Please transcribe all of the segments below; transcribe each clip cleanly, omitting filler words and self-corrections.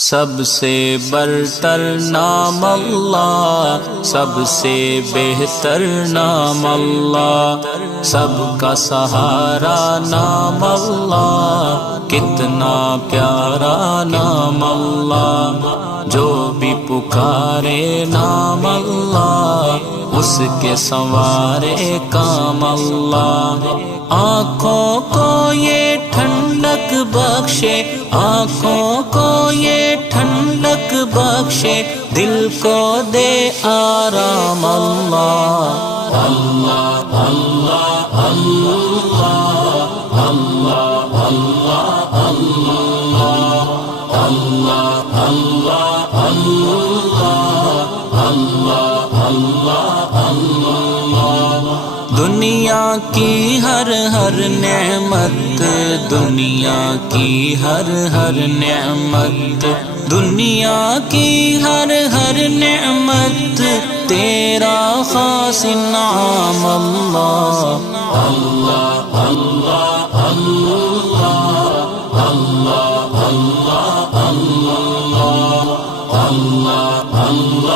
سب سے برتر نام اللہ، سب سے بہتر نام اللہ، سب کا سہارا نام اللہ، کتنا پیارا نام اللہ، جو بھی پکارے نام اللہ، اس کے سنوارے کام اللہ۔ آنکھوں کو یہ ٹھنڈک بخشے، آنکھوں کو یہ ٹھنڈک بخشے، دل کو دے آرام اللہ۔ اللہ اللہ اللہ اللہ اللہ اللہ اللہ اللہ اللہ اللہ اللہ۔ دنیا کی ہر ہر نعمت، دنیا کی ہر ہر نعمت، دنیا کی ہر ہر نعمت، تیرا خاص انعام اللہ۔ اللہ اللہ اللہ اللہ اللہ اللہ اللہ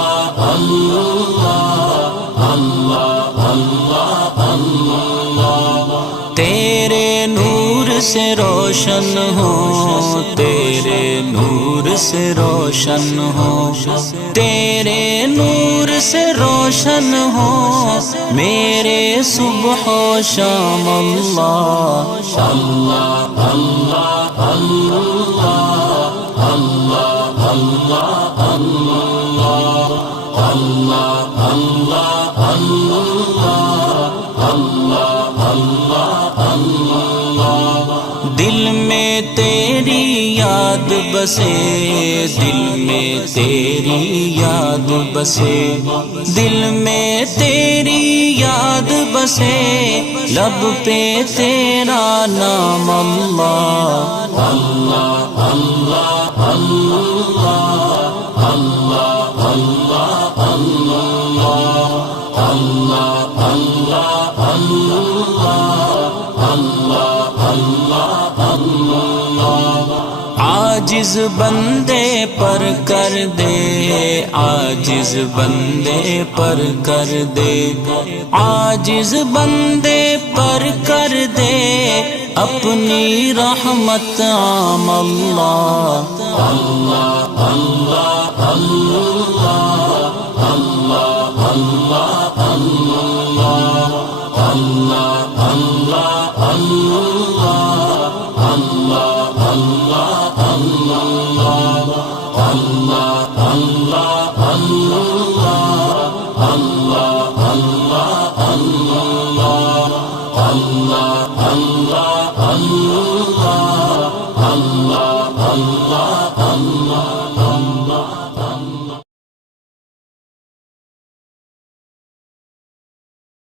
اللہ اللہ۔ تیرے نور سے روشن ہو، تیرے نور سے روشن ہو، تیرے نور سے روشن ہو میرے صبح و شام اللہ۔ اللہ اللہ اللہ اللہ اللہ اللہ اللہ اللہ اللہ۔ دل میں تیری یاد بسے، دل میں تیری یاد بسے، دل میں تیری یاد بسے، لب پہ تیرا نام اللہ۔ اللہ اللہ اللہ اللہ اللہ اللہ اللہ اللہ اللہ۔ عاجز بندے پر کر دے، عاجز بندے پر کر دے، عاجز بندے پر کر دے اپنی رحمت عام اللہ۔ اللہ اللہ اللہ اللہ اللہ اللہ اللہ اللہ اللہ اللہ اللہ اللہ اللہ اللہ اللہ اللہ اللہ۔